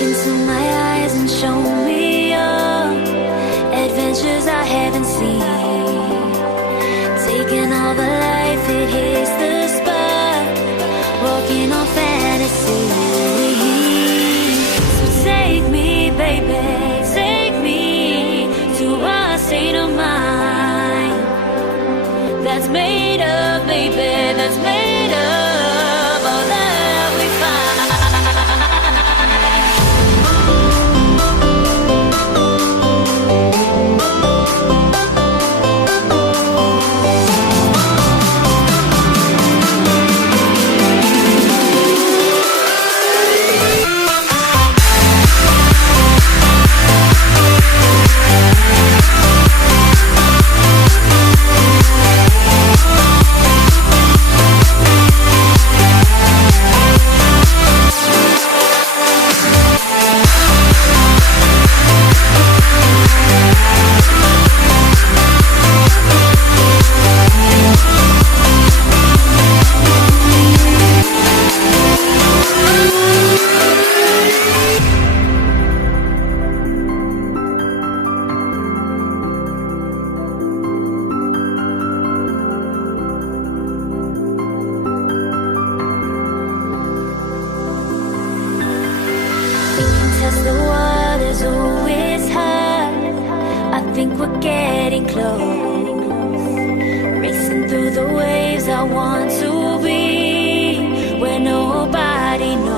into my eyes and show me your adventures I haven't seen. Taking all the life, it hits the spot. Walking on fantasy. So take me, baby, take me to a state of mind that's made up, baby, that's made up all that we find. Test the waters, oh it's hot. I think we're getting close. Racing through the waves, I want to be where nobody knows.